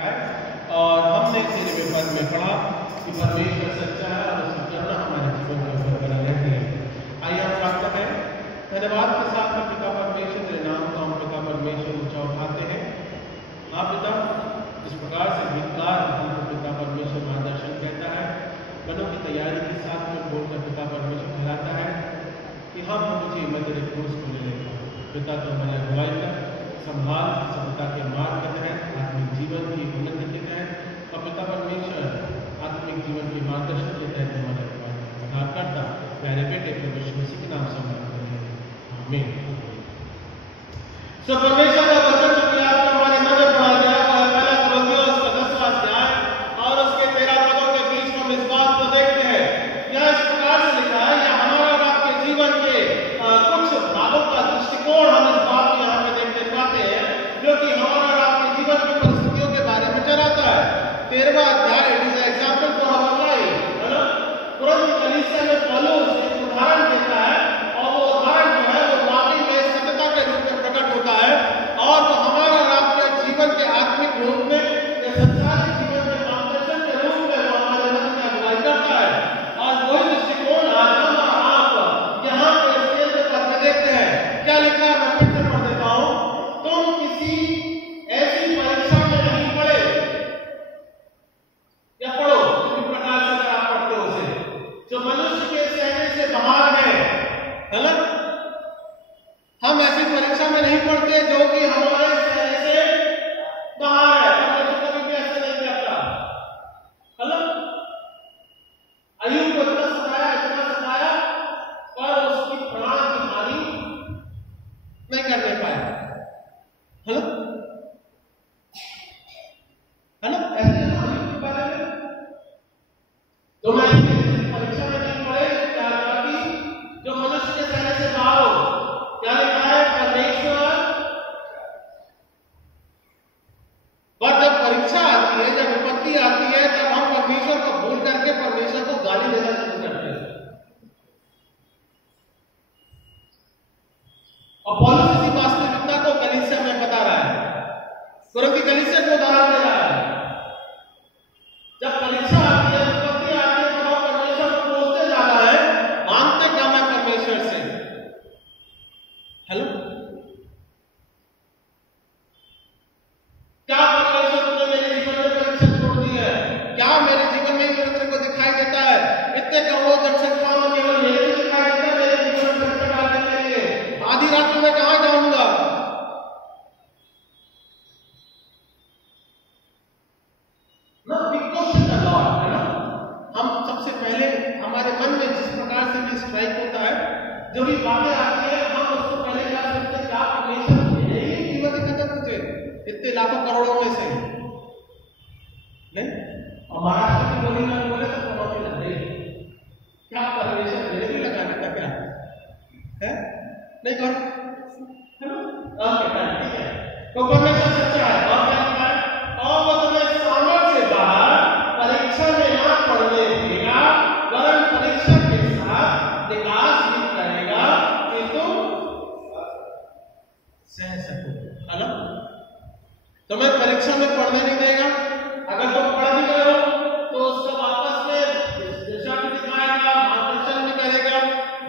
और हमने तेरे पद में पढ़ा कि परमेश्वर सच्चा है और उसकी करुणा हमारे जीवन के ऊपर बनी रहती है। आइए हम प्रार्थना करें। धन्यवाद के साथ में पिता परमेश्वर तेरे नाम को हम पिता परमेश्वर ऊंचा उठाते हैं। हाँ पिता, इस प्रकार से धिक्कार हमको पिता परमेश्वर मार्गदर्शन कहता है, मनों की तैयारी के साथ में बोलकर पिता परमेश्वर कहलाता है कि हम मुझे मैं तेरे क्रूस को ले लेता हूँ। पिता तो हमारे अगुवाई कर संभाल सभ्यता के मार्ग के तहत आत्मिक जीवन की उन्नति के तहत और पिता परमेश्वर आत्मिक जीवन के मार्गदर्शन के तहत हमारे आधार करता प्यारे बेटे प्रभु यीशु मसीह के नाम से मांगते हैं, आमीन। सो परमेश्वर का वचन जो कि आपको हमारे मन में पढ़ा गया और पहला कुरिन्थियों उसका 10वां अध्याय और उसके 13 पदों के बीच में हम इस बात को देखते हैं। यह इस प्रकार से लिखा है, यह हमारा और आपके जीवन के कुछ भागों का दृष्टिकोण हम इस बात को यहाँ पे देखते पाते हैं जो कि हमारा और आपके जीवन की परिस्थितियों के बारे में चलाता है। 13वां अध्याय it is example for our life, है ना। कुरिन्थ कलीसिया में पौलुस एक उदाहरण देता है और वो उदाहरण जो है वो वाकई में सत्यता के रूप में प्रकट होता है और वो हमारा और आपके जीवन के आत्मिक रूप में या संसारिक जीवन के मार्गदर्शन के रूप में वो हमारे मन में अगुवाई करता है। और वही दृष्टिकोण आज हम और आप यहाँ पे स्केल पे पढ़ के देखते हैं। क्या लिखा है, मैं फिर से पढ़ देता हूँ। तुम किसी ऐसी परीक्षा में नहीं पड़े या पढ़ो किसी प्रकार से अगर आप पढ़ते हो उसे जो मनुष्य के सहने से बाहर है ना। हम ऐसी परीक्षा में नहीं पढ़ते जो कि हमारे सहने से बाहर है। परमेश्वर कभी भी ऐसे नहीं करता, है ना। अय्यूब को इतना सताया पर उसकी प्राण की हानि नहीं करने पाया, है ना। ऐसे अय्यूब के बारे में तो मैं परीक्षा में नहीं पढ़े क्या कि जो मनुष्य के सहने से बाहर हो। क्या लिखा है, परमेश्वर पर जब परीक्षा आती है, जब विपत्ति आती है, तब हम परमेश्वर को भूल करके परमेश्वर को गाली देना शुरू करते हैं। और पौलुस इसी वास्तविकता को कलीसिया में बता रहा है, कुरिन्थ कलीसिया को उदाहरण दे रहा है। जब परीक्षा आती है, विपत्ति आती है, तो हम परमेश्वर को कोसते जा रहा है, मांगते क्या मैं परमेश्वर से, हेलो। क्या परमेश्वर तुमने मेरे जीवन में परीक्षा छोड़ दी है? क्या मेरे जीवन में तेरे को दिखाई देता है? इतने करोड़ों जनसंख्या में केवल मेरे को दिखाई देता है मेरे जीवन में परीक्षा डालने के लिए। आधी रात में मैं कहां जाऊंगा ना। बिकॉज़ द लॉर्ड, है ना। हम सबसे पहले हमारे मन में जिस प्रकार से भी स्ट्राइक होता है, जो भी बातें आती है, हम उसको पहले क्या सोचते हैं, क्या परमेश्वर मेरे ही जीवन दिखाता तुझे इतने लाखों करोड़ों में से नहीं। और महाराष्ट्र की बोली में बोले तो करोड़ लग गई, क्या परमेश्वर मेरे भी लगा देता क्या है? नहीं करो, ठीक है। तो परमेश्वर सच्चा है और क्या लिखा है, और वो तुम्हें सामर्थ्य से बाहर परीक्षा में ना पड़ने देगा, वरन परीक्षा के साथ विकास भी करेगा कि तुम सह सको, है ना। तुम्हें परीक्षा में पढ़ने नहीं देगा। अगर तुम पढ़ भी गए हो तो उसका वापस में दिशा भी दिखाएगा, मार्गदर्शन भी करेगा।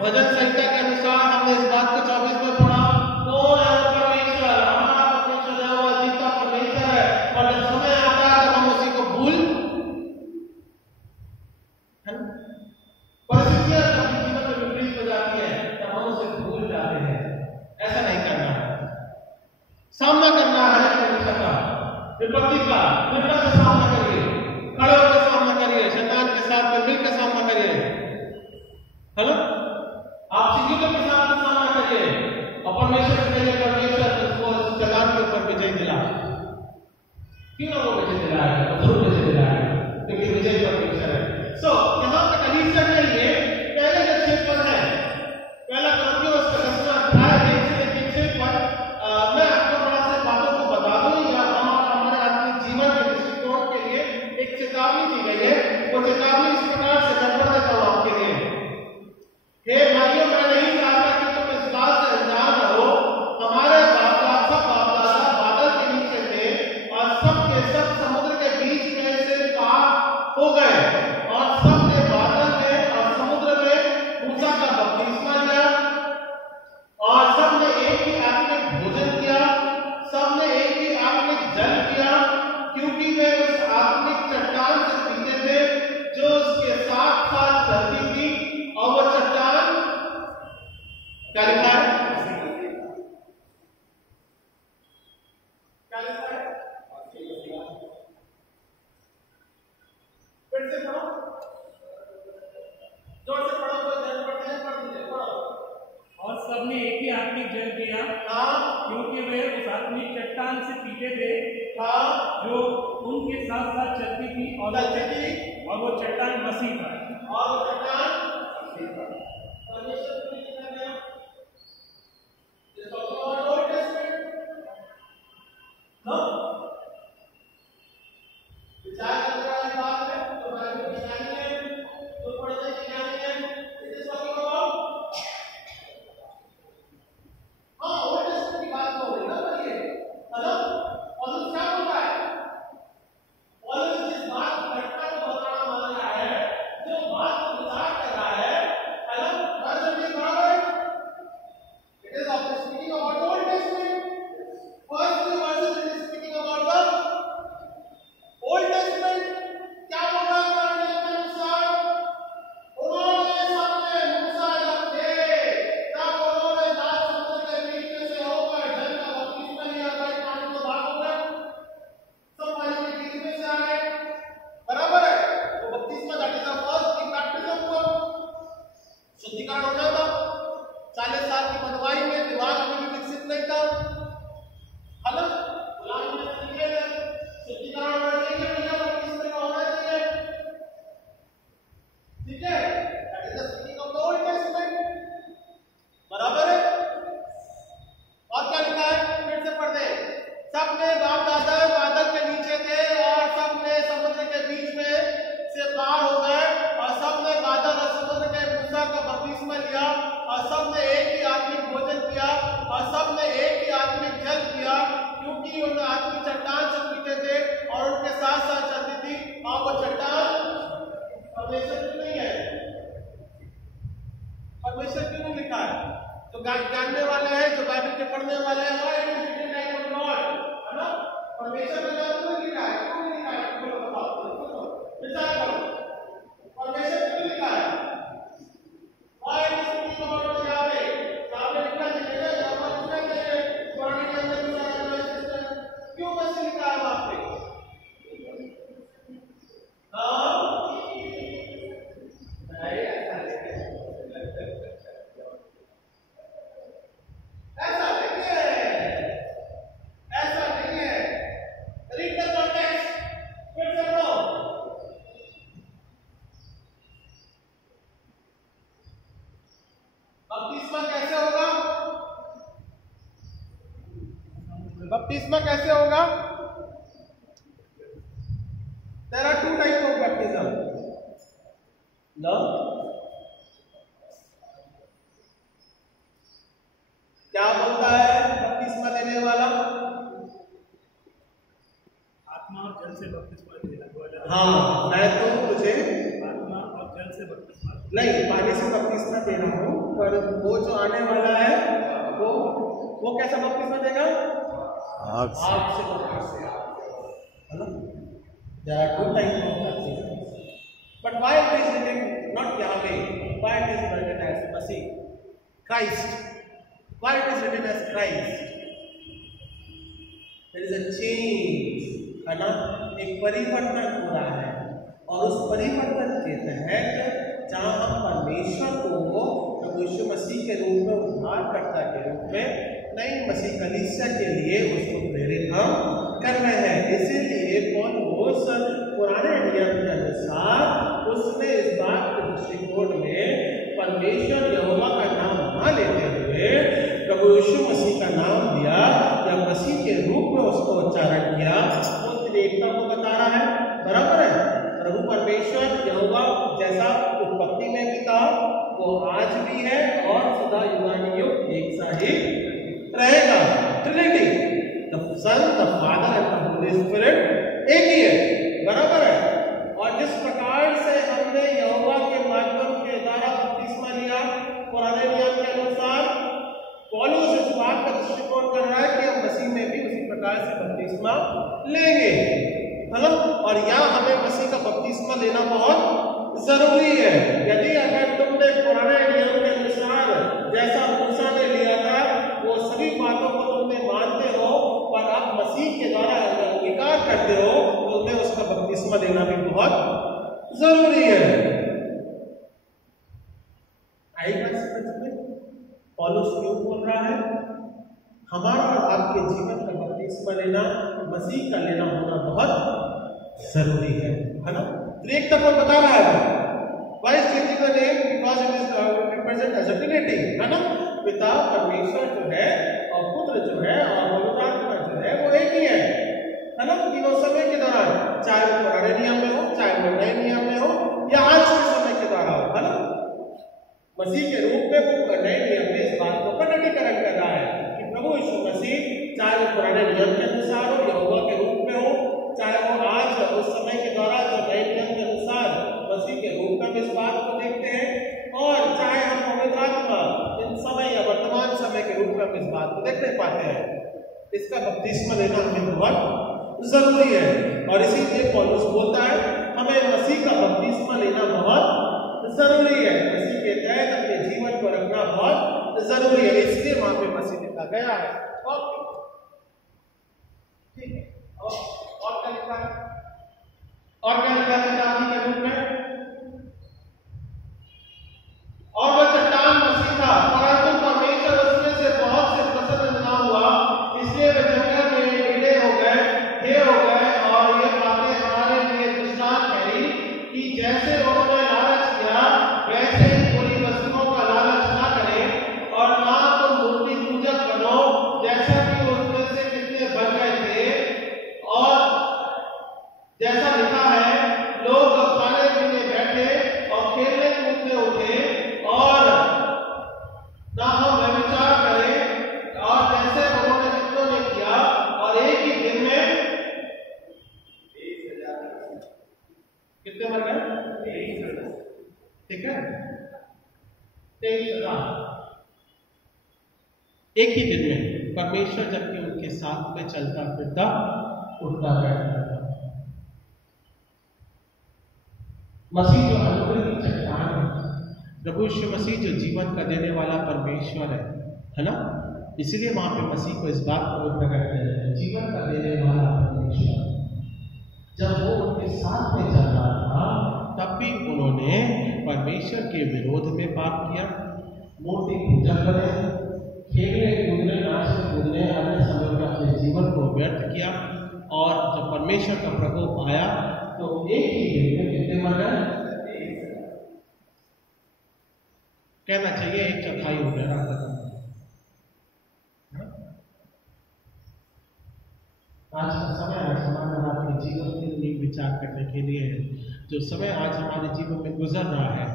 भजन संहिता के अनुसार हमने इस बात को 24 में पढ़ा, कौन है परमेश्वर? हमारा परमेश्वर है, वो जीता परमेश्वर है। और जब समय आता है तो हम उसी को भूल, परिस्थितियां कभी जीवन में विपरीत हो जाती है तब हम उसे भूल जाते हैं। ऐसा नहीं करना है, सामना करना है परीक्षा का, विपत्ति का, दुर्गा का सामना करिए, खड़े होकर सामना करिए, शैतान के साथ में मिलकर सामना करिए, है ना। आप सीधे के साथ सामना करिए और परमेश्वर से कहिए, परमेश्वर तुझको शैतान के ऊपर विजय दिला। क्यों ना वो विजय दिलाएगा, जरूर विजय दिलाएगा, क्योंकि विजय परमेश्वर है। सो यहाँ पे कलीसिया के लिए पहले जो क्षेत्र है, पहला कुरिन्थियों उसका 10वां अध्याय मैं आपको थोड़ा सा बातों को बता दूं या हमारे आत्मिक जीवन के दृष्टिकोण के लिए एक चेतावनी दी गई है। वो चेतावनी इस प्रकार से मैं पढ़ देता हूं आपके लिए। हे भाइयों, मैं नहीं चाहता कि तुम इस बात से अनजान रहो, हमारे बाप दादा बादल के नीचे थे और सब के सब समुद्र आत्मिक जल पिया, हाँ, क्योंकि वे उस आत्मिक चट्टान से पीते थे, हाँ, जो उनके साथ साथ चलती थी, और वो चट्टान मसीह था। और चट्टान परमेश्वर को नहीं लिखा गया। This is talking about Old Testament. No? विचार करने वाली बात है, तो बाइबल की ज्ञानी है, तो पढ़ने की ज्ञानी है। It is talking about, हाँ, Old Testament की बात हो रही है ना, पर ये, है ना? और उस क्या बोल रहा है? और जिस बात घटना को बताना मान रहा है, जो बात को विचार कर रहा है ना? हर जगह बराबर है। It is of speaking about the Old Testament. First three verses it is speaking about the Old Testament. क्या बोल रहा है पुराने नियम के अनुसार? उन्होंने सबने मूसा जब थे, तब उन्होंने लाल समुद्र के बीच में से होकर जल का बपतिस्मा लिया था, पानी को भाग हो गया, सब पानी के बीच में से आ गए, बराबर है? तो बपतिस्मा that is the first thing, baptism हुआ, शुद्धिकरण होना था। 40 साल की बनवाई में दिमाग में भी विकसित नहीं था, है ना? गुलामी में चले गए, शुद्धिकरण होना चाहिए, भैया बपतिस्मा का होना चाहिए, ठीक है? That is the speaking of the old testament, बराबर है? और क्या लिखा है? फिर से पढ़ दे। सबने बाप दादा बादल के नीचे थे और सबने समुद्र के बीच में से पार हो गए, और सबने बादल और समुद्र के मूसा का बपतिस्मा लिया, और सबने एक ही आत्मिक भोजन किया, और सबने एक ही आत्मिक जल किया, क्योंकि उन आत्मिक चट्टान से पीते थे और उनके साथ साथ चलती थी, और वो चट्टान परमेश्वर की नहीं है। परमेश्वर क्यों नहीं लिखा है? तो जानने वाले हैं, जो बाइबल के पढ़ने वाले हैं, why it is written like a God, है ना? परमेश्वर का नाम क्यों लिखा है? क्यों नहीं लिखा है? बोलो बताओ, विचार करो, परमेश्वर क्यों लिखा है? Why it is speaking about the Yahweh? Yahweh लिखना चाहिए, Yahweh लिखना चाहिए, पुराने नियम के अनुसार क्यों मसीह लिखा है वहां पे? हाँ, ऐसा नहीं है, ऐसा नहीं है। Read the context, फिर से पढ़ो। बपतिस्मा कैसे होगा? बपतिस्मा कैसे होगा? There are two types of baptism. No? क्या बोलता है बपतिस्मा लेने वाला? आत्मा और जल से बपतिस्मा लेना। हाँ, मैं तो तुझे आत्मा और जल से बपतिस्मा नहीं, पानी से बपतिस्मा दे रहा हूँ, पर वो जो आने वाला है वो कैसा बपतिस्मा देगा? आग से बपतिस्मा, है ना? There are two types of baptism. But why it is written not Yahweh? Why it is written as Masih, Christ? Why it is written as Christ? There is a change, है ना? एक परिवर्तन हो रहा है, और उस परिवर्तन के तहत जहाँ हम परमेश्वर को प्रभु यीशु मसीह के रूप में उद्धारकर्ता के रूप में नई मसीह कलीसिया के लिए उसको प्रेरित हम कर रहे हैं। इसीलिए पौलुस पुराने नियम के अनुसार उसने इस बात के दृष्टिकोण में परमेश्वर यहोवा का नाम न लेते हुए प्रभु यीशु मसीह का नाम दिया, या मसीह के रूप में उसको उच्चारण किया। वो त्रिएकता को बता रहा है, बराबर है? प्रभु परमेश्वर यहोवा जैसा उत्पत्ति में भी था, वो आज भी है और सदा युगानुयुग एक सा ही रहेगा। Trinity, the son, the father and the holy spirit एक ही है, बराबर है? और जिस प्रकार से हमने यहोवा के माध्यम के द्वारा बपतिस्मा लिया पुराने नियम के अनुसार, पौलुस इस बात का दृष्टिकोण कर रहा है कि हम मसीह में भी उसी प्रकार से बपतिस्मा लेंगे, है ना? और यहाँ हमें मसीह का बपतिस्मा लेना बहुत जरूरी है। यदि अगर तुमने पुराने नियम के अनुसार जैसा मूसा ने लिया था वो सभी बातों को तुमने मानते हो, और आप मसीह के द्वारा अंगीकार करते हो, तो तुम्हें उसका बपतिस्मा लेना भी बहुत जरूरी है। आई बात समझ में? पौलुस पौलुस क्यों बोल रहा है? हमारा और आपके जीवन का बपतिस्मा लेना, मसीह का लेना होना बहुत जरूरी है ना? तो एक तरफ वो बता रहा है why is changing the name because it is represent as a trinity, है ना? पिता परमेश्वर जो है और पुत्र जो है और पवित्र आत्मा जो है वो एक ही है ना? तीनों समय के दौरान, चाहे वो पुराने नियम में हो, चाहे वो नए नियम में हो या आज के समय के द्वारा हो, है ना? मसीह के रूप में वो नए नियम में इस बात को प्रकटीकरण कर रहा है कि प्रभु यीशु मसीह चाहे वो पुराने नियम के अनुसार हो, यहोवा के रूप में हो, चाहे वो आज उस समय के दौरान जो नए नियम के अनुसार मसीह के रूप में इस बात को देखते हैं, और चाहे हम पवित्र आत्मा इन समय या वर्तमान समय के रूप में हम इस बात को देख नहीं पाते हैं, इसका बपतिस्मा लेना हमें बहुत जरूरी है। और इसीलिए पौलुस बोलता है हमें मसीह का बपतिस्मा लेना बहुत जरूरी है। मसीह के तहत अपने जीवन को रखना बहुत जरूरी है, इसलिए वहां पे मसीह लिखा गया है। ठीक है, और क्या लिखा है? और क्या लिखा है चांदी के रूप में? और वह चट्टान मसीह था, परंतु परमेश्वर उसमें से बहुत से प्रसन्न न हुआ, इसलिए वे जंगल में ढीले हो गए, और ये बातें हमारे लिए दृष्टांत ठहरी कि जैसे उन्होंने लालच किया वैसे ही बुरी वस्तुओं का लालच ना करें, और ना तो मूर्ति पूजक बनो जैसा कि उसमें से कितने बन गए थे। और जैसा लिखा है, लोग खाने पीने बैठे और खेलने कूदने उठे, और ना हम व्यभिचार करें, और जैसे उन्होंने कितनों ने किया, और एक ही दिन में कितने मर गए? ठीक है, 23,000 एक ही दिन में। परमेश्वर जबकि उनके साथ में चलता फिरता उठता बैठता था। मसीह जो अनुग्रह की चट्टान है, प्रभु यीशु मसीह जो जीवन का देने वाला परमेश्वर है ना? इसलिए वहां पे मसीह को इस बात को प्रकट किया जाता है, जीवन का देने वाला परमेश्वर। जब वो उनके साथ में चल रहा था तब भी उन्होंने परमेश्वर के विरोध में पाप किया, मूर्ति पूजक बने, खेलने कूदने नाचने कूदने अन्य समय में अपने जीवन को व्यर्थ किया, और जब परमेश्वर का प्रकोप आया तो एक ही दिन में कितने मर गए? कहना चाहिए 1/4 हो गया रात तक। आज का समय आज हमारे आपके जीवन के लिए विचार करने के लिए है। जो समय आज हमारे जीवन में गुजर रहा है,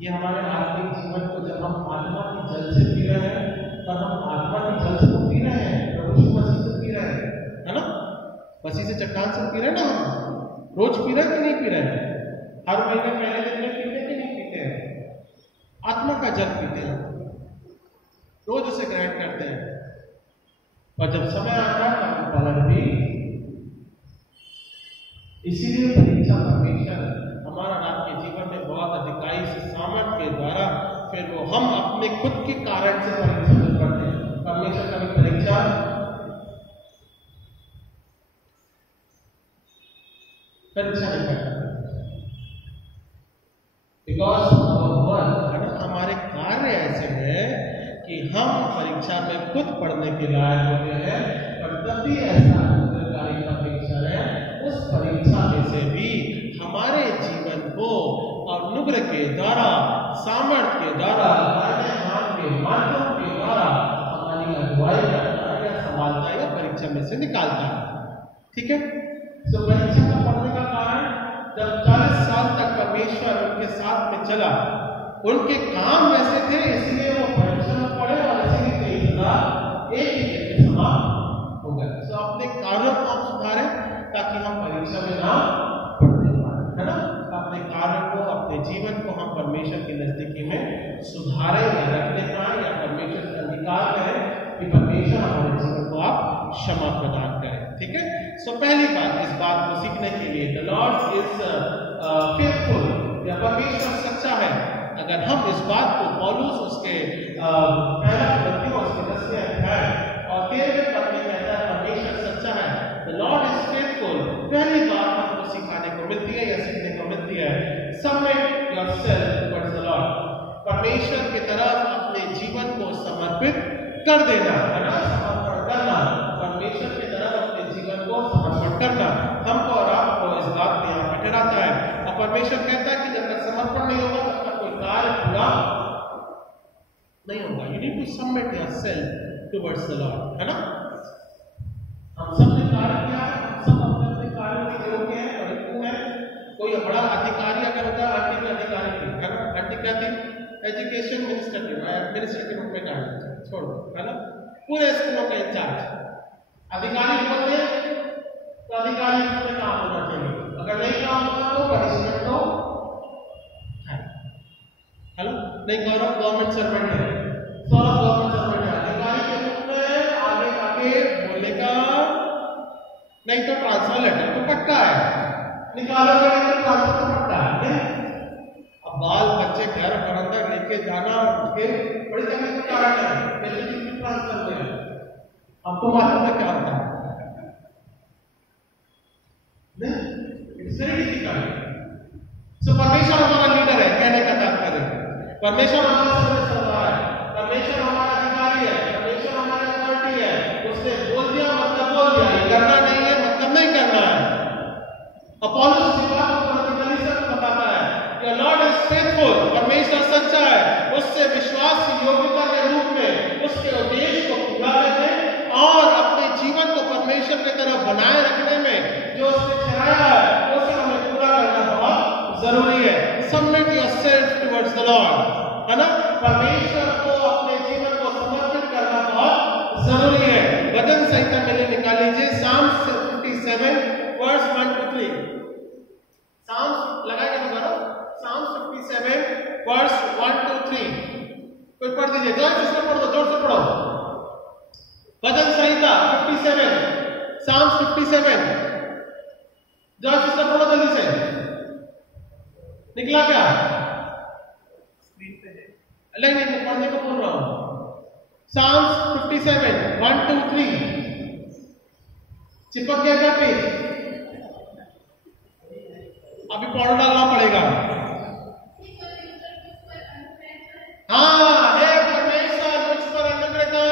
ये हमारे आत्मिक जीवन को जब हम आत्मा की जल से पी रहे हैं, तब हम आत्मा की जल से पी रहे हैं, प्रभु यीशु मसीह से पी रहे हैं, है ना? मसीह से चट्टान से पी रहे हैं ना? हम रोज पी रहे हैं कि नहीं पी रहे हैं? हर महीने पहले दिन में पीते कि नहीं पीते हैं? आत्मा का जल पीते हैं, रोज उसे ग्रहण करते हैं, और जब समय आता है तब फलन भी। इसीलिए परीक्षा परमेश्वर हमारा आपके जीवन में बहुत अधिकाई से सामर्थ के द्वारा फिर वो हम अपने खुद के कारण से परीक्षा नहीं करते हैं। परमेश्वर कभी परीक्षा नहीं करता, बिकॉज हमारे कार्य ऐसे हैं कि हम परीक्षा में खुद पढ़ने के लायक होते हैं, पर तब भी ऐसा कार्य का परीक्षा है, उस परीक्षा में से भी हमारे जीवन को और अनुग्रह के द्वारा, सामर्थ्य के द्वारा, के माध्यम के द्वारा हमारी अगुवाई करता है या संभालता है या परीक्षा में से निकालता है। ठीक है, तो परीक्षा में पढ़ने का कारण, जब 40 साल तक परमेश्वर उनके साथ में चला, उनके काम वैसे थे, इसलिए वो परीक्षा में पढ़े और इसीलिए 23,000 एक ही दिन में समाप्त हो गए। तो अपने कार्यों को हम सुधारें ताकि हम परीक्षा में ना पढ़ने पाए, है ना? अपने कार्यों को, अपने जीवन को हम परमेश्वर की नजदीकी में सुधारें या रखने पाए, या परमेश्वर से अंगीकार करें कि परमेश्वर हमारे जीवन को आप क्षमा प्रदान करें। ठीक है, सो पहली बात इस बात को सीखने के लिए, द लॉर्ड इज फेथफुल, या परमेश्वर सच्चा है। अगर हम इस बात को पौलुस उसके पहला पत्तियों उसके 10वें अध्याय और 13वें पद में कहता है परमेश्वर सच्चा है, द लॉर्ड इज फेथफुल, पहली बात हमको सिखाने को मिलती है या सीखने को मिलती है, submit yourself towards the lord. परमेश्वर की तरफ अपने जीवन को समर्पित कर देना, है ना, समर्पण करना, परमेश्वर की तरफ अपने जीवन को समर्पण करना हमको और आपको इस बात में यहाँ पे ठहराता है। और परमेश्वर कहता है कि जब तक समर्पण नहीं होगा तब तक कोई कार्य पूरा नहीं होगा। You need to submit yourself towards the lord, है ना। हम सब ने कार्य किया है, हम सब अपने अपने कार्यों के योग्य हैं, परिपूर्ण हैं। कोई बड़ा अधिकारी अगर होता है, आंटी के अधिकारी थी, है ना, आंटी क्या थी, एजुकेशन मिनिस्टर के रूप में काम छोड़ दो, है ना, पूरे स्कूलों का इंचार्ज। अधिकारी बोलते हैं तो अधिकारी में काम होना चाहिए, अगर नहीं काम होगा तो पनिशमेंट दो, है ना। नहीं गवर्नमेंट सर्वेंट है, सौरभ गवर्नमेंट सर्वेंट है, अधिकारी के रूप में आगे आगे बोलने का नहीं तो ट्रांसफर लेटर तो पक्का है, निकालोगे नहीं तो ट्रांसफर तो पक्का है। अब बाल बच्चे घर बरामदा लेके जाना के बड़ी तकलीफ का कारण है, जैसे कि ट्रांसफर हुए अब तो मालूम है क्या होता है, इट्स वेरी डिफिकल्ट। सो परमेश्वर हमारा लीडर है, कहने का तात्पर्य परमेश्वर हमारा सर्विस कर रहा है, परमेश्वर हमारा अधिकारी है, परमेश्वर हमारा अथॉरिटी है। उसने बोल दिया मतलब बोल दिया, ये करना नहीं है मतलब नहीं करना है। अपॉलोस इसी बात को कलीसिया को बताता है कि लॉर्ड इज फेथफुल, परमेश्वर सच्चा है, उससे विश्वास की योग्यता के रूप में उसके उद्देश्य को पूरा करने और अपने जीवन को परमेश्वर की तरफ बनाए रखने में जो उसने ठहराया है उसे हमें पूरा करना बहुत जरूरी है। Submit yourself towards the lord, है ना, परमेश्वर को अपने जीवन को समर्पित करना बहुत जरूरी है। वचन संहिता के लिए निकाल लीजिए Psalms 57 वर्स 1 to 3। Psalms लगाएंगे दोबारा, Psalms 57 वर्स 1 to 3 कोई पढ़ दीजिए, जोर से पढ़ो, जोर से पढ़ो। वचन संहिता 57 Psalms 57 जोर से पढ़ो, जल्दी से। निकला क्या? स्क्रीन पे है, नहीं पढ़ने को बोल रहा हूं। Psalms 57 1 2 3 चिपक गया क्या पेज? अभी पढ़ डालना पड़ेगा। हाँ, हे परमेश्वर मुझ पर अनुग्रह कर।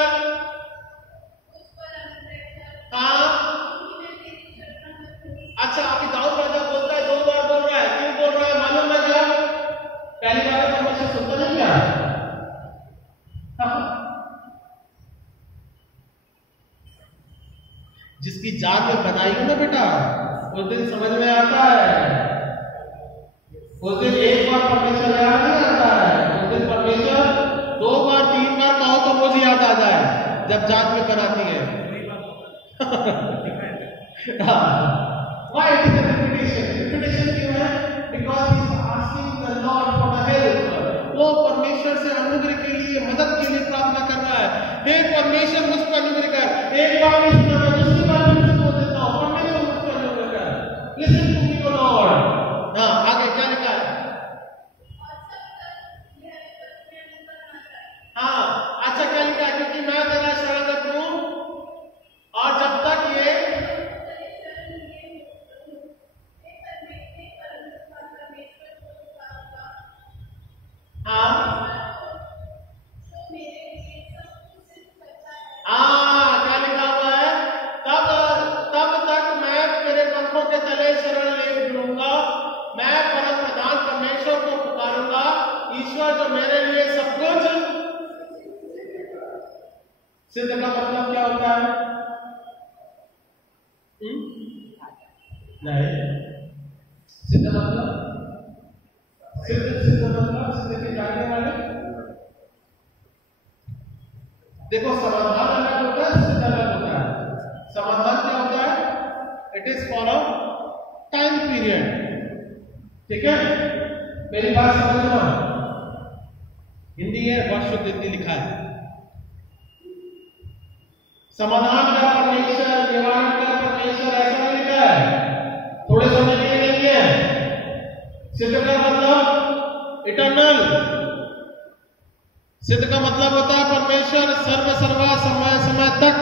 हाँ, अच्छा, अभी दाऊद राजा बोलता है, 2 बार बोल रहा है, क्यों बोल रहा है मालूम है क्या? पहली बार परमेश्वर सुनता नहीं क्या? जिसकी जात में बनाई हो ना बेटा, उस दिन समझ में आता है, उस दिन एक बार परमेश्वर याद नहीं आता है, उस दिन परमेश्वर 2 बार 3 बार कहो तो मुझे याद आ जाए जब जात में बनाती है। Why it is a repetition? Repetition क्यों है? Because he is asking the Lord for the help. वो परमेश्वर से अनुग्रह के लिए, मदद के लिए प्रार्थना कर रहा है। हे परमेश्वर मुझ पर अनुग्रह कर। एक बार नहीं सुना, मैं दूसरी बार भी बोल देता हूँ, परमेश्वर मुझ पर अनुग्रह कर। Listen to me, O Lord. हाँ, आगे क्या लिखा है? हाँ, अच्छा क्या लिखा है? क्योंकि मैं तेरा शरणगत हूँ और जब तक ये क्या लिखा हुआ है? तब तक मैं तेरे पंखों के तले शरण ले लूंगा, मैं परम प्रधान परमेश्वर को पुकारूंगा, ईश्वर जो मेरे लिए सब कुछ सिद्ध। का मतलब क्या होता है? नहीं, सिद्ध मतलब सिद्ध के जानने वाले। देखो, समाधान अलग होता है, सिद्ध अलग होता है। समाधान क्या होता है? It is for a time period, ठीक है, मेरी बात समझना। हिंदी है, बहुत शुद्ध हिंदी लिखा है। समाधान का परमेश्वर, निवारण का परमेश्वर, ऐसा नहीं लिखा है, थोड़े समय के लिए नहीं है। सिद्ध का मतलब इटर्नल, सिद्ध का मतलब होता है परमेश्वर सर्वा समय समय तक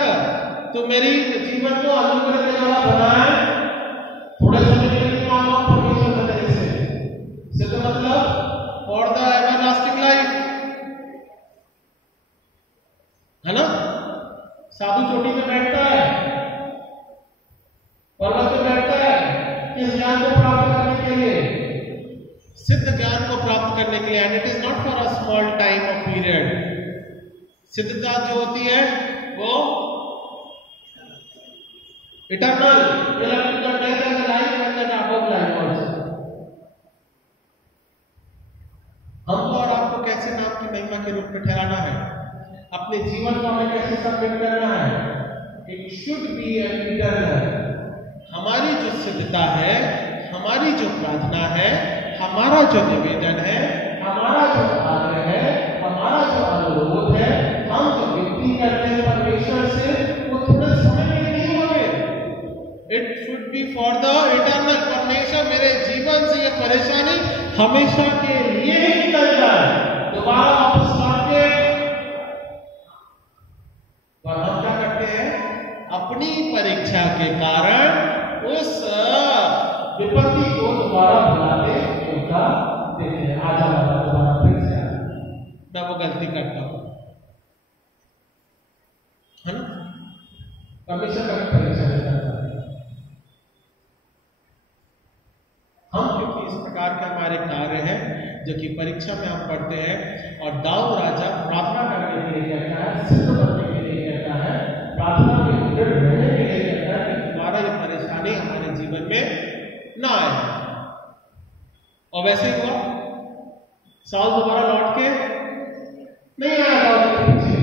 तो मेरी जीवन को अनुग्रह के द्वारा बनाए, थोड़े समय के लिए मानो परमेश्वर बने से। सिद्ध मतलब फॉर द एवरलास्टिंग लाइफ, ज्ञान को प्राप्त करने के लिए, सिद्ध ज्ञान को प्राप्त करने के लिए, and it is not for a small time of period. सिद्धता जो होती है वो इटर्नल, हमको और आपको कैसे नाम की महिमा के रूप में ठहराना है, अपने जीवन को हमें कैसे सबमिट करना है, it should be an eternal. हमारी जो सिद्धता है, हमारी जो प्रार्थना है, हमारा जो निवेदन है, हमारा जो आग्रह है, हमारा जो अनुरोध है, हम जो विनती करते हैं परमेश्वर से, वो थोड़े समय के नहीं होंगे। It should be for the eternal. परमेश्वर मेरे जीवन से ये परेशानी हमेशा के लिए ही निकल जाए, दोबारा वापस लौट के। और हम क्या करते हैं, अपनी परीक्षा के कारण उस विपत्ति को दोबारा बुलाते उनका देते हैं, आजा दोबारा फिर से आ, मैं वो गलती करता हूं, है ना। परमेश्वर का परीक्षा लेता है हम, क्योंकि इस प्रकार के हमारे कार्य हैं जो कि परीक्षा में हम पढ़ते हैं। और दाऊद राजा प्रार्थना करने के लिए कहता है, सिद्ध बनने के लिए कहता है, प्रार्थना में दृढ़ रहने के लिए कहता है कि दोबारा ये परेशानी हमारे जीवन में ना आए। और वैसे ही हुआ, साल दोबारा लौट के नहीं आया दाऊद के पीछे,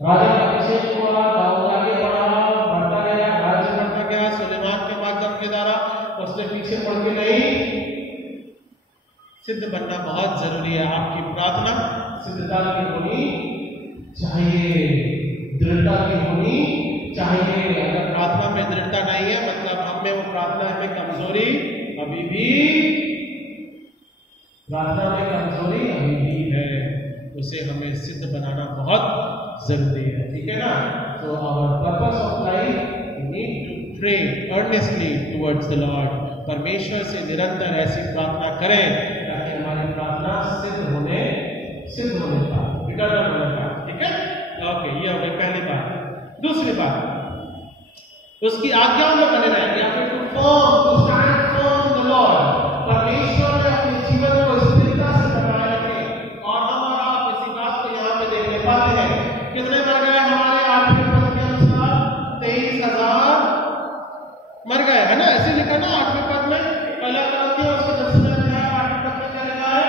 राजा का अभिषेक हुआ, दाऊद आगे बढ़ा, बढ़ता गया, राज्य बढ़ता गया, सुलेमान के माध्यम के द्वारा, उसने पीछे मुड़ के नहीं। सिद्ध बनना बहुत जरूरी है। आपकी प्रार्थना सिद्धता की होनी चाहिए, दृढ़ता की होनी चाहिए। अगर प्रार्थना में दृढ़ता नहीं है, मतलब हम में वो प्रार्थना में कमजोरी अभी भी, प्रार्थना में कमजोरी अभी भी है, उसे हमें सिद्ध बनाना बहुत जरूरी है, ठीक है ना। तो our purpose of life, we need to pray earnestly towards the lord. परमेश्वर से निरंतर ऐसी प्रार्थना करें ताकि हमारी प्रार्थना सिद्ध होने पाए, इटर्नल होने पाए, ठीक है। ओके, ये हो गई पहली बात। दूसरी बात, उसकी आज्ञाओं में बने रहेंगे, या फिर to stand firm in the lord. परमेश्वर ने अपने जीवन को स्थिरता से बनाए रखे। और हम और आप इसी बात को यहाँ पे देखने पाते हैं। कितने मर गए हमारे 8वें पद के अनुसार? 23,000 मर गए, है ना। ऐसे लिखा ना 8वें पद में, पहला उसके 10वें अध्याय 8वें पद में क्या लिखा है?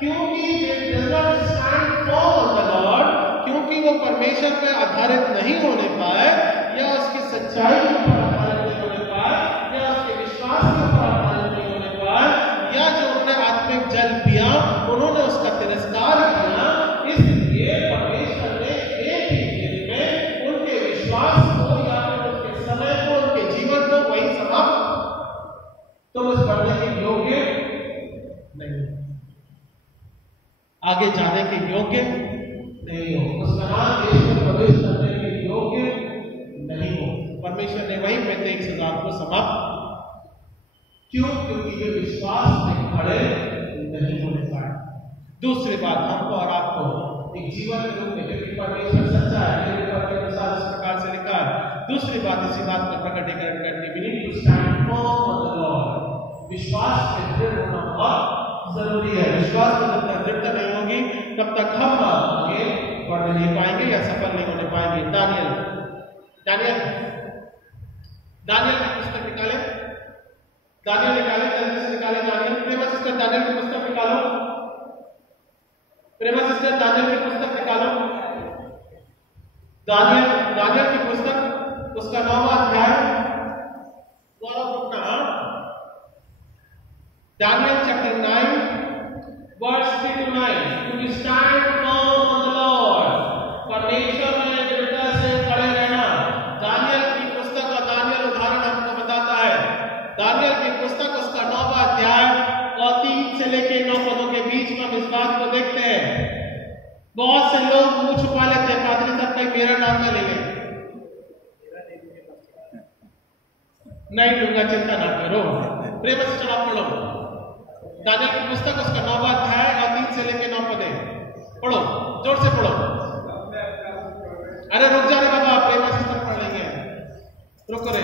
क्योंकि क्योंकि वो परमेश्वर पर आधारित नहीं होने पाए, या उसकी सच्चाई के ऊपर आधारित नहीं होने पाए, या उसके विश्वास के ऊपर आधारित नहीं होने पाए, या जो उन्होंने आत्मिक जल पिया उन्होंने उसका तिरस्कार किया। इसलिए परमेश्वर ने एक ही दिन में उनके विश्वास को, या फिर उनके समय को, उनके जीवन को वही समाप्त, तो उस बढ़ने के योग्य नहीं, आगे जाने के योग्य नहीं हो, उस कनान देश में प्रवेश करने के योग्य नहीं हो। परमेश्वर ने वहीं पे 23,000 को समाप्त, क्यों? क्योंकि वे विश्वास में खड़े नहीं होने पाए। दूसरी बात, हमको और आपको एक जीवन के रूप में, क्योंकि परमेश्वर सच्चा है, मेरे पद के अनुसार इस प्रकार से लिखा है। दूसरी बात इसी बात का प्रकटीकरण करनी, we need to stand firm on the lord. विश्वास में दृढ़ होना बहुत जरूरी है। विश्वास में जब तक दृढ़ता नहीं होगी, तब तक हम आगे बढ़ नहीं पाएंगे या सफल नहीं होने पाएंगे। दानियल की पुस्तक निकाले, जल्दी से निकाले दानियल। प्रेमा सिस्टर दानियल की पुस्तक निकालो, दानियल की पुस्तक निकालो। दानियल की पुस्तक, उसका 9वां अध्याय, Daniel chapter 9 verse 3 to 9, to stand firm on the Lord। परमेश्वर में दृढ़ता से खड़े रहना। दानियल की पुस्तक का दानियल उदाहरण हमको बताता है। दानियल की पुस्तक उसका 9वां अध्याय और 3 से लेके 9 पदों के बीच में हम इस बात को देखते हैं। बहुत से लोग मुंह छुपा लेते हैं, पादरी साहब कहीं मेरा नाम न ले लें। नहीं लूंगा, चिंता ना करो। प्रेम से आप पढ़ो दानियल की पुस्तक, उसका 9वां अध्याय और 3 से लेके 9 पदे पढ़ो, जोर से पढ़ो। अरे रुक जा रे बाबा, प्रेमा से पढ़ लेंगे, रुको रे।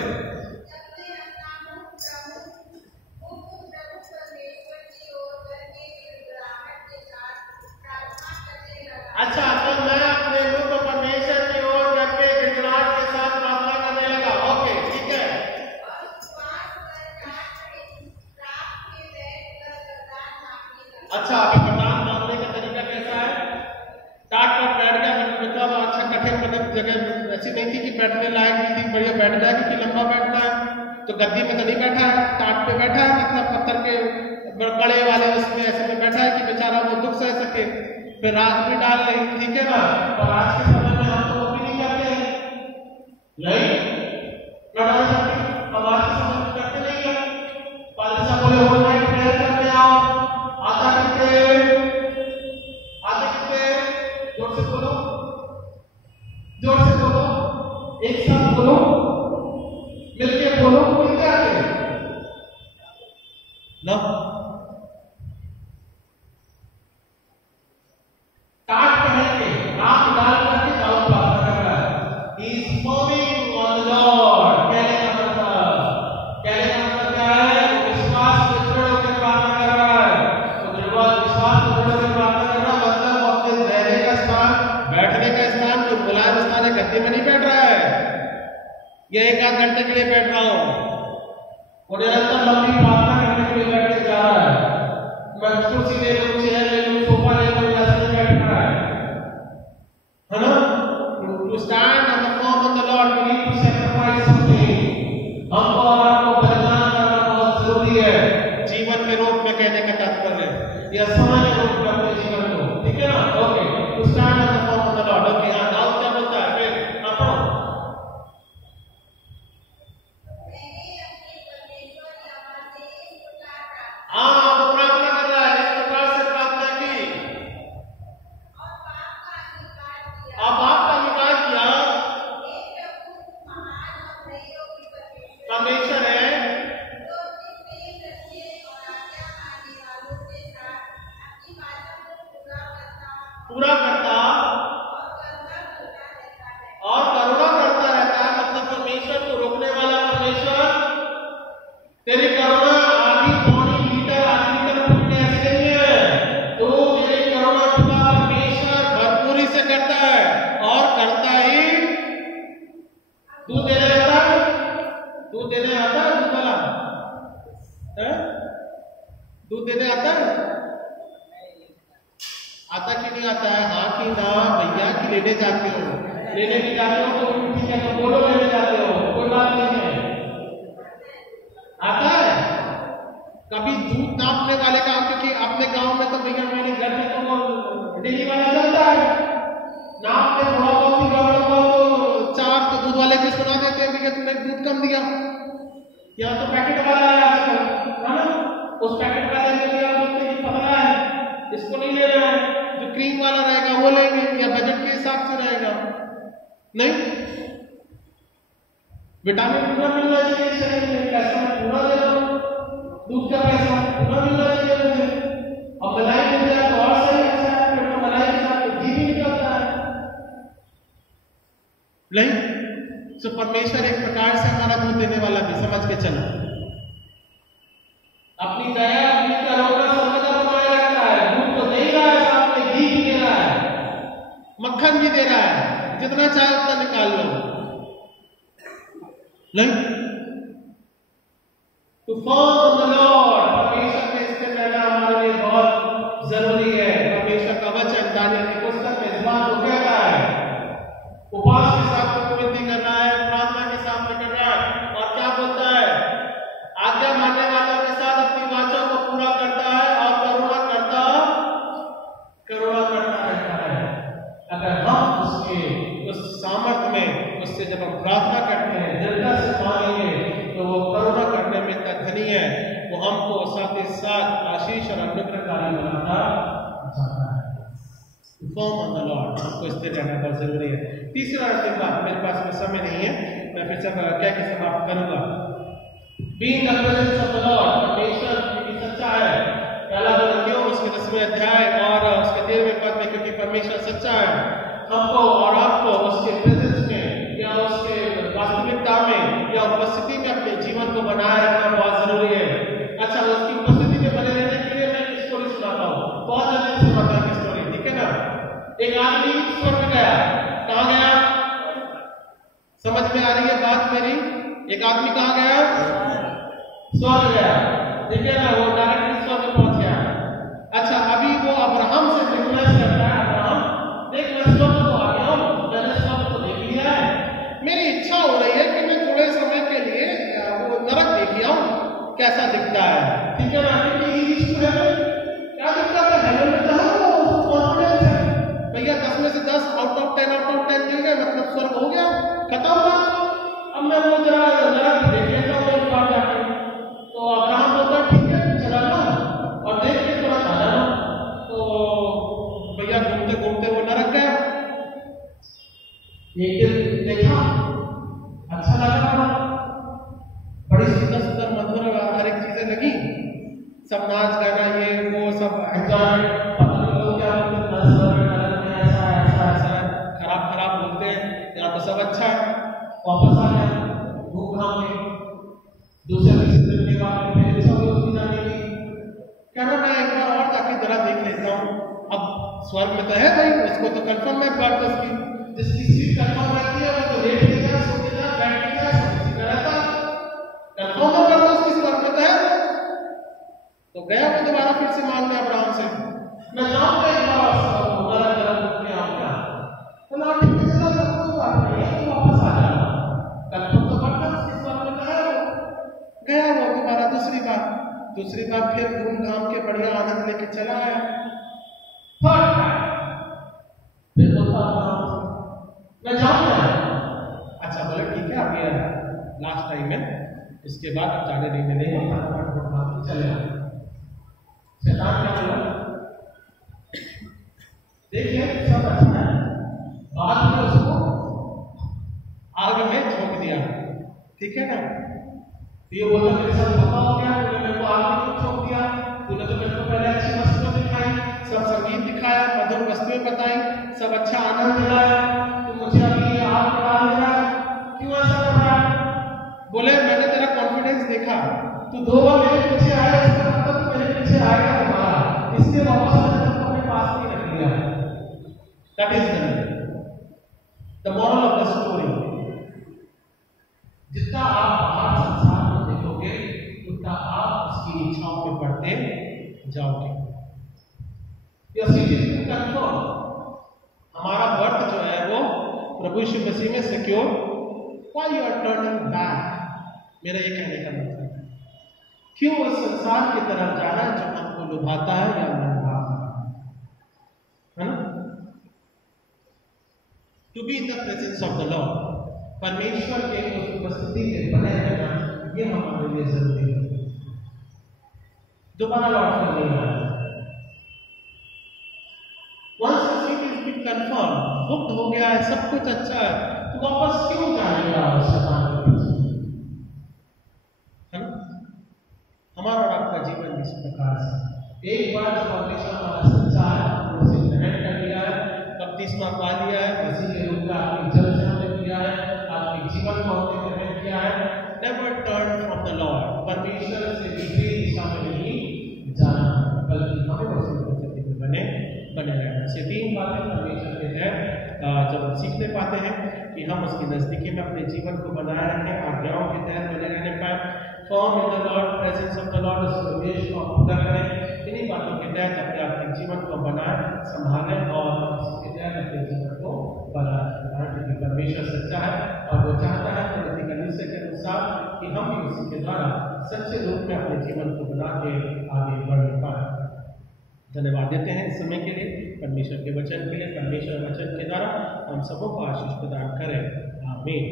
अच्छा, अभी प्रदान मांगने का तरीका कैसा है? टाट पर बैठ गया, मतलब अच्छा कठिन, मतलब जगह ऐसी नहीं थी कि बैठने लायक नहीं थी, बढ़िया बैठ गया क्योंकि लंबा बैठना है, तो गद्दी में तो नहीं बैठा है, टाट पे बैठा है, मतलब पत्थर के कड़े वाले उसमें ऐसे में बैठा है कि बेचारा वो दुख सह सके, फिर राख भी डाल रही, ठीक है ना। और आज के समय में हम तो वो भी नहीं करते हैं, नहीं लड़ा सकते, हम आज के समय में करते नहीं है। पाले साहब बोले हो नाइट प्रेयर करने आओ, आता कितने जोर से बोलो, जोर से बोलो, एक साथ बोलो, मिलके बोलो, मिलके आते ना। टाट पहन के राख डाल करके दाऊद प्रार्थना कर रहा है। He is moving on the Lord। कहने का मतलब क्या है? वो विश्वास से दृढ़ होकर प्रार्थना कर रहा है, तो विश्वास से दृढ़ होकर प्रार्थना कर रहा है, मतलब वो अपने रहने का स्थान, बैठने का स्थान, जो मुलायम स्थान है, गद्दी में नहीं बैठ रहा है, ये 1 आध घंटे के लिए बैठ रहा हूं, वो निरंतर लंबी प्रार्थना करने के लिए बैठने जा रहा है। मैं कुर्सी ले लूं, चेयर ले लूं, सोफा ले लूं, ऐसे नहीं बैठ रहा है ना। To stand on the form of the Lord, we need to sacrifice something। हमको और आपको बलिदान करना बहुत जरूरी है। जीवन में रोक में कहने का तात्पर्य या समय में रोक में अपने जीवन को, ठीक है ना। Okay, to stand on the form of the Lord। Okay, यहाँ दाऊद क्या बोलता है? फिर आप पढ़ो। हाँ, वो प्रार्थना कर रहा है, इस प्रकार से प्रार्थना की, आप आपका विकास किया, परमेश्वर है पूरा करता और करुणा करता रहता है। मतलब परमेश्वर को रोकने वाला परमेश्वर, तेरी करुणा आधी पौनी लीटर फूटने ऐसे नहीं है, तो मेरी करुणा पिता परमेश्वर भरपूरी से करता है और करता ही। दूध देने आता है, दूध देने आता है, दूध वाला दूध देने आता है, आता कि नहीं आता है? हाँ कि ना भैया, कि लेने जाते हो, लेने भी जाते हो तो ठीक है, तो बोलो लेने जाते हो, कोई बात नहीं है, आता है। कभी दूध नापने वाले का, क्योंकि अपने गांव में तो भैया मेरे घर में तो डेली वाला चलता है, नापने थोड़ा बहुत ही गड़बड़ हुआ तो 4 तो दूध वाले के सुना देते हैं भैया तुमने दूध कम दिया, या तो पैकेट वाला है आजकल, है ना, उस पैकेट वाले को दिया, बोलते हैं पतला है, इसको नहीं लेना है, जो क्रीम वाला रहेगा वो लेंगे, या बजट के हिसाब से रहेगा। नहीं, विटामिन पूरा मिलना चाहिए शरीर में, पैसा मैं पूरा दे रहा हूं, दूध का पैसा पूरा मिलना चाहिए मुझे, अब मलाई मिल जाए तो और सही, अच्छा है, फिर तो मलाई के साथ घी भी निकलता है। नहीं, तो परमेश्वर एक प्रकार से हमारा दूध देने वाला भी, समझ के चलो, अपनी दया, अपनी करुणा सर्वदा बनाए रखता है। दूध तो दे रहा है, साथ में घी भी दे रहा है, मक्खन भी दे रहा है, जितना चाहे उतना निकाल लो। नहीं, to firm on the lord, परमेश्वर के स्थिर रहना हमारे लिए बहुत जरूरी है। परमेश्वर का वचन दानियल की पुस्तक में इस बात को कहता है, उपवास के साथ विनती करना है, प्रार्थना के साथ में करना है, और क्या बोलता है? आज्ञा मानने वालों के साथ अपनी वाचा को पूरा करता है और करुणा करता रहता है। अगर हम उसके उस सामर्थ्य में उससे जब हम प्रार्थना करते हैं, दृढ़ता से मांगेंगे, तो वो करुणा करने में इतना धनी है, वो हमको साथ ही साथ आशीष और अनुग्रहकारी बनाता जाता है। फॉर्म ऑन द लॉर्ड, हमको स्थिर रहना बहुत जरूरी है। तीसरा अंतिम बात, मेरे पास में समय नहीं है, मैं फिर से क्या समाप्त करूंगा। Being the presence of the Lord, परमेश्वर की सच्चा है, पहला क्यों उसके 10वें अध्याय और उसके 13वें पद में, क्योंकि परमेश्वर सच्चा है, हमको और आपको उसके प्रेजेंस में या उसके वास्तविकता में या उपस्थिति में अपने जीवन को बनाए रखना बहुत जरूरी है। अच्छा, उसकी उपस्थिति में बने रहने के लिए मैं एक स्टोरी सुनाता हूँ, बहुत जल्दी सुनाता हूँ स्टोरी, ठीक है ना। एक आदमी स्वर्ग गया, कहाँ गया? समझ में आ रही है बात मेरी? एक आदमी कहाँ गया? स्वर्ग गया, ठीक है ना, वो डायरेक्टली स्वर्ग पहुंच गया। अच्छा, अब्राहम से रिक्वेस्ट करता है, अब्राहम देख मैं स्वर्ग को आ गया हूँ, मैंने स्वर्ग को देख लिया है, मेरी इच्छा हो रही है कि मैं थोड़े समय के लिए वो नरक देख आऊं कैसा दिखता है। ठीक है ना, क्योंकि क्या दिखता है हेवन में तो है, वो कॉन्फिडेंस है भैया 10 में से 10 आउट ऑफ 10 मिल गए, मतलब स्वर्ग हो गया, खत्म हुआ। अब मैं वो जरा नरक देख लेता हूँ एक बार जाके। तो अब्राहम बोलता है ठीक है चला जाओ और देख के थोड़ा आ जाना। तो भैया घूमते घूमते वो नरक गया। एक दिन देखा, अच्छा लगा, बड़ी सुंदर सुंदर मधुर हर एक चीजें लगी, सब नाच गाना ये वो सब एंजॉय, पता नहीं लोग क्या बोलते हैं ऐसा ऐसा ऐसा खराब खराब बोलते हैं, यहाँ तो सब अच्छा है। वापस आ गया घूम घाम के, दूसरे तीसरे दिन के बाद फिर सब उसकी जाने की, क्या ना मैं एक बार और जाके जरा देख लेता हूँ। अब स्वर्ग में तो है भाई, उसको तो कंफर्म है बात, उसकी जिसकी सीट कंफर्म रहती है वो तो लेट देगा, सो देगा, बैठ देगा, सब उसी का रहता कंफर्म कर दो उसकी स्वर्ग में तो है। तो गया वो दोबारा फिर से मांगने अब्राहम से, मैं जाऊंगा एक बार दोबारा जरा घूमने आऊंगा। तो ना ठीक है चला, कोई बात नहीं है, तो वापस आ जाना, कंफर्म तो करना उसकी स्वर्ग में तो है। वो गया वो दोबारा दूसरी बार फिर घूम घाम के बढ़िया आनंद लेके चला आया। थर्ड टाइम फिर मैं जाऊंगा। अच्छा बोले ठीक है, अब ये लास्ट टाइम है, इसके बाद अब जाने नहीं मिलेंगे, चले आए। शैतान क्या बोला, देखिए सब अच्छा है, बाद में उसको आग में झोंक दिया, ठीक है ना। ये बोलता मेरे साथ धोखा हो गया, तूने मेरे को आग में क्यों झोंक दिया, तूने तो मेरे को पहले अच्छी वस्तुएं दिखाई, सब संगीत दिखाया, मधुर वस्तुएं बताई, सब अच्छा आनंद दिलाया, तू मुझे अभी आग में डाल रहा है, क्यों ऐसा कर रहा है। बोले मैंने तेरा कॉन्फिडेंस देखा, तू 2 बार मेरे पीछे आया, इसका मतलब तू मेरे पीछे आएगा दोबारा, इसलिए वापस मैंने तुमको अपने पास नहीं रख लिया। That is the moral of the story. जितना आप बाहर संसार में देखोगे उतना आप उसकी इच्छाओं में बढ़ते जाओगे। हमारा बर्थ जो है वो प्रभु यीशु मसीह में secure. Why you are turning back, मेरा ये कहने का मतलब है, क्यों उस संसार की तरफ जाना जो हमको लुभाता है या लुभाता है ना। To be in the presence of the lord, परमेश्वर के उस उपस्थिति में बने रहना, ये हमारे लिए जरूरी है। दोबारा लौट कर नहीं आना। Once the seat is been confirmed, book हो गया है, सब कुछ अच्छा है, तो वापस क्यों जाएगा शैतान के पीछे, है ना। हमारा और आपका जीवन इस प्रकार से, एक बार जब परमेश्वर हमारा सच्चा है, उसे ग्रहण कर लिया है, बपतिस्मा पा लिया है, मसीह के रूप में आपकी जल से हमने किया है, आपके जीवन को हमने ग्रहण किया है, never turn from the lord, परमेश्वर से विपरीत दिशा में नहीं जाना, बल्कि हमें उसी परिस्थिति में बने रहना। ये 3 बातें परमेश्वर के तहत जब हम सीखते पाते हैं कि हम उसकी नजदीकी में अपने जीवन को बनाए रखें, आज्ञाओं के तहत बने रहने पाए, form in the Lord, presence of the Lord, उस उद्देश्य को पूरा करें। इन्हीं बातों के तहत अपने जीवन को बनाए, संभालें और उसके तहत अपने जीवन को बनाए रखें, क्योंकि परमेश्वर सच्चा है और वो चाहता है प्रति के अनुसार कि हम भी उसी के द्वारा सच्चे रूप में अपने जीवन को बना के आगे बढ़ पाए। धन्यवाद देते हैं इस समय के लिए, परमेश्वर के वचन के लिए, परमेश्वर वचन के द्वारा हम सबों को आशीष प्रदान करें, आमीन।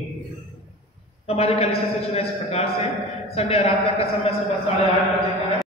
हमारे कलीसिया से चुना इस प्रकार से संडे आराधना का समय सुबह 8:30 बजे का है।